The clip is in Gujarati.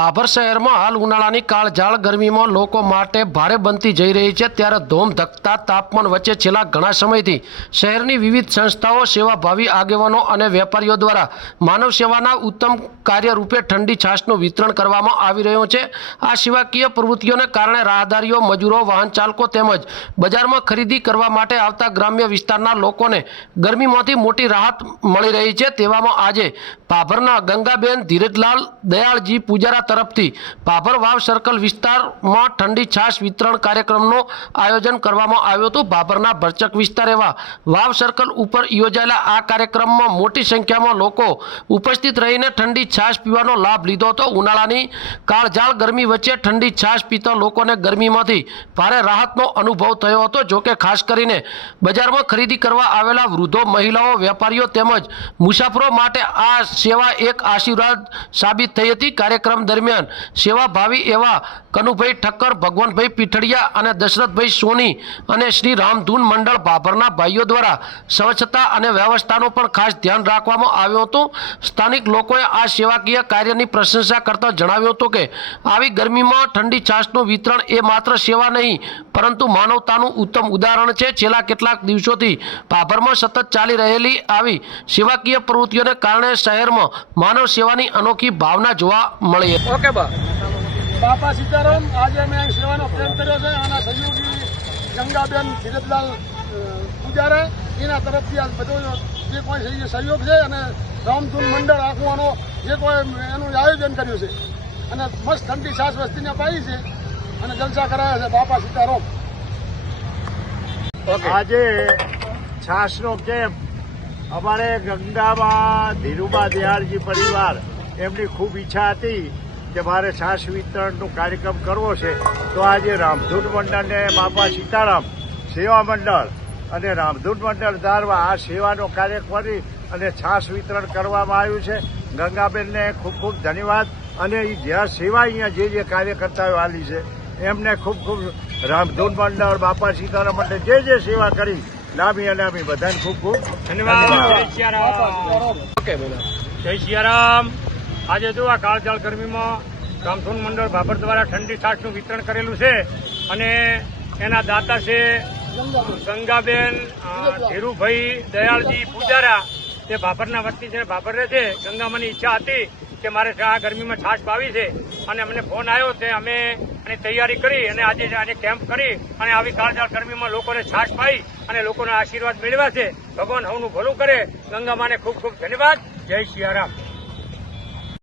ભાભર શહેરમાં હાલ ઉનાળાની કાળઝાળ ગરમીમાં લોકો માટે ભારે બનતી જઈ રહી છે, ત્યારે ધોમધકતા તાપમાન વચ્ચે છેલ્લા ઘણા સમયથી શહેરની વિવિધ સંસ્થાઓ, સેવાભાવી આગેવાનો અને વેપારીઓ દ્વારા માનવ સેવાના ઉત્તમ કાર્ય રૂપે ઠંડી છાશનું વિતરણ કરવામાં આવી રહ્યું છે। આ સેવાકીય પ્રવૃત્તિઓને કારણે રાહદારીઓ, મજૂરો, વાહન ચાલકો તેમજ બજારમાં ખરીદી કરવા માટે આવતા ગ્રામ્ય વિસ્તારના લોકોને ગરમીમાંથી મોટી રાહત મળી રહી છે। તેવામાં આજે ભાભરના ગંગાબેન ધીરજલાલ દયાળજી પૂજારા તરફથી ભાભર વાવ સર્કલ વિસ્તારમાં ઠંડી છાશ વિતરણ કાર્યક્રમનું આયોજન કરવામાં આવ્યું હતું। ભાભરના ભરચક વિસ્તાર એવા વાવ સર્કલ ઉપર યોજાયેલા આ કાર્યક્રમમાં મોટી સંખ્યામાં લોકો ઉપસ્થિત રહીને ઠંડી છાશ પીવાનો લાભ લીધો હતો। ઉનાળાની કાળઝાળ ગરમી વચ્ચે ઠંડી છાશ પીતા લોકોને ગરમીમાંથી ભારે રાહતનો અનુભવ થયો હતો। જોકે ખાસ કરીને બજારમાં ખરીદી કરવા આવેલા વૃદ્ધો, મહિલાઓ, વેપારીઓ તેમજ મુસાફરો માટે આ સેવા એક આશીર્વાદ સાબિત થઈ હતી। કાર્યક્રમ દરમિયાન સેવાભાવી એવા કનુભાઈ ઠક્કર, ભગવાનભાઈ પીઠડિયા અને દશરથભાઈ સોની અને શ્રી રામધૂન મંડળ ભાભરના ભાઈઓ દ્વારા સ્વચ્છતા અને વ્યવસ્થાનું પણ ખાસ ધ્યાન રાખવામાં આવ્યું હતું। સ્થાનિક લોકોએ આ સેવાકીય કાર્યની પ્રશંસા કરતા જણાવ્યું હતું કે આવી ગરમીમાં ઠંડી છાશનું વિતરણ એ માત્ર સેવા નહીં પરંતુ માનવતાનું ઉત્તમ ઉદાહરણ છે। છેલ્લા કેટલાક દિવસોથી ભાભરમાં સતત ચાલી રહેલી આવી સેવાકીય પ્રવૃત્તિઓને કારણે શહેરમાં માનવ સેવાની અનોખી ભાવના જોવા મળી। ઓકે બાપા સીતારામ, આજે અમે અહીં સેવાનો પ્રેમ કર્યો છે। આના સહયોગી ગંગાબેન ધીરજલાલ પૂજારા, એના તરફથી આ બધો જે કોઈ સહયોગ છે અને રામધૂન મંડળ આખું આનો જે કોઈ એનું આયોજન કર્યું છે અને મસ્ત ઠંડી છાશ વસ્તીને પાઈ છે અને જલસા કરાયા છે। બાપા સીતારામ। આજે છાશનો કેમ્પ અમારે ગંગામાં ધીરુબા દયાળજી પરિવાર, એમની ખૂબ ઈચ્છા હતી કે મારે છાશ વિતરણનો કાર્યક્રમ કરવો છે, તો આજે રામધૂન મંડળ ને બાપા સીતારામ સેવા મંડળ અને રામધૂન મંડળ દ્વારા આ સેવાનો કાર્ય કરી અને છાશ વિતરણ કરવામાં આવ્યું છે। ગંગાબેનને ખૂબ ખૂબ ધન્યવાદ અને એ જ્યાં સેવા અહીંયા જે કાર્યકર્તાઓ આલી છે એમને ખૂબ ખૂબ રામધૂન મંડળ, બાપા સીતારામ મંડળ જે સેવા કરી લાંબી અનામી બધાને ખૂબ ખૂબ ધન્યવાદ। જય સિયારામ। આજે જો આ કાળઝાળ ગરમીમાં રામધૂન મંડળ ભાભર દ્વારા ઠંડી છાશનું વિતરણ કરેલું છે અને એના દાતા છે ગંગાબેન ધીરુભાઈ દયાળજી પૂજારા, તે ભાભરના વતની છે, ભાભર રહે છે। ગંગામાની ઈચ્છા હતી કે મારે આ ગરમીમાં છાશ પાવી છે અને અમને ફોન આવ્યો તે અમે એની તૈયારી કરી અને આજે કેમ્પ કરી અને આવી કાળઝાળ ગરમીમાં લોકોને છાશ પાઈ અને લોકોના આશીર્વાદ મેળવ્યા છે। ભગવાન સૌનું ભલું કરે। ગંગામાને ખૂબ ખૂબ ધન્યવાદ। જય સિયારામ।